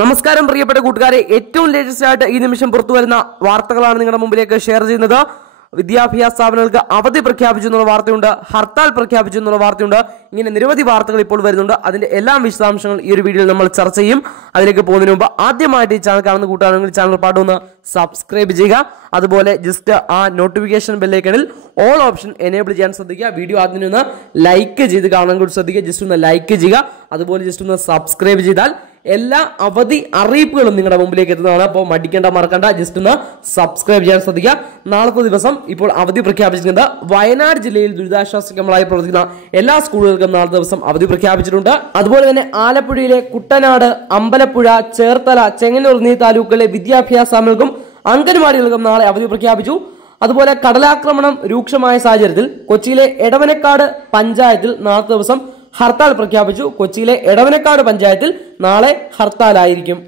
നമസ്കാരം പ്രിയപ്പെട്ട കൂട്ടുകാരെ, ഏറ്റവും ലേറ്റസ്റ്റ് ആയിട്ട് ഈ നിമിഷം പുറത്തു വരുന്ന വാർത്തകളാണ് നിങ്ങളുടെ മുമ്പിലേക്ക് ഷെയർ ചെയ്യുന്നത്. വിദ്യാഭ്യാസ സ്ഥാപനങ്ങൾക്ക് അവധി പ്രഖ്യാപിച്ചു എന്നുള്ള വാർത്തയുണ്ട്, ഹർത്താൽ പ്രഖ്യാപിച്ചു എന്നുള്ള വാർത്തയുണ്ട്. ഇങ്ങനെ നിരവധി വാർത്തകൾ ഇപ്പോൾ വരുന്നുണ്ട്. അതിന്റെ എല്ലാ വിശദാംശങ്ങളും ഈ ഒരു വീഡിയോയിൽ നമ്മൾ ചർച്ച ചെയ്യും. അതിലേക്ക് പോകുന്നതിന് മുമ്പ് ആദ്യമായിട്ട് ഈ ചാനൽ കാണുന്ന കൂട്ടുകാരാണെങ്കിൽ ചാനൽ പാട്ടൊന്ന് സബ്സ്ക്രൈബ് ചെയ്യുക. അതുപോലെ ജസ്റ്റ് ആ നോട്ടിഫിക്കേഷൻ ബെല്ലൈക്കണിൽ ഓൾ ഓപ്ഷൻ എനേബിൾ ചെയ്യാൻ ശ്രദ്ധിക്കുക. വീഡിയോ ആദ്യം ഒന്ന് ലൈക്ക് ചെയ്ത് കാണാൻ കൂടി ശ്രദ്ധിക്കുക. ജസ്റ്റ് ഒന്ന് ലൈക്ക് ചെയ്യുക. അതുപോലെ ജസ്റ്റ് ഒന്ന് സബ്സ്ക്രൈബ് ചെയ്താൽ എല്ലാ അവധി അറിയിപ്പുകളും നിങ്ങളുടെ മുമ്പിലേക്ക് എത്തുന്നതാണ്. അപ്പോൾ മറക്കണ്ട, ജസ്റ്റ് ഒന്ന് സബ്സ്ക്രൈബ് ചെയ്യാൻ ശ്രദ്ധിക്കുക. നാളത്തെ ദിവസം ഇപ്പോൾ അവധി പ്രഖ്യാപിച്ചിട്ടുണ്ട്. വയനാട് ജില്ലയിൽ ദുരിതാശ്വാസ ക്യാമ്പുകളായി പ്രവർത്തിക്കുന്ന എല്ലാ സ്കൂളുകൾക്കും നാളത്തെ ദിവസം അവധി പ്രഖ്യാപിച്ചിട്ടുണ്ട്. അതുപോലെ തന്നെ ആലപ്പുഴയിലെ കുട്ടനാട്, അമ്പലപ്പുഴ, ചേർത്തല, ചെങ്ങന്നൂർ എന്നീ താലൂക്കുകളിലെ വിദ്യാഭ്യാസ സ്ഥാപനങ്ങൾക്കും അംഗൻവാടികൾക്കും നാളെ അവധി പ്രഖ്യാപിച്ചു. അതുപോലെ കടലാക്രമണം രൂക്ഷമായ സാഹചര്യത്തിൽ കൊച്ചിയിലെ എടവനക്കാട് പഞ്ചായത്തിൽ നാളത്തെ ദിവസം ഹർത്താൽ പ്രഖ്യാപിച്ചു. കൊച്ചിയിലെ എടവനക്കാട് പഞ്ചായത്തിൽ നാളെ ഹർത്താലായിരിക്കും.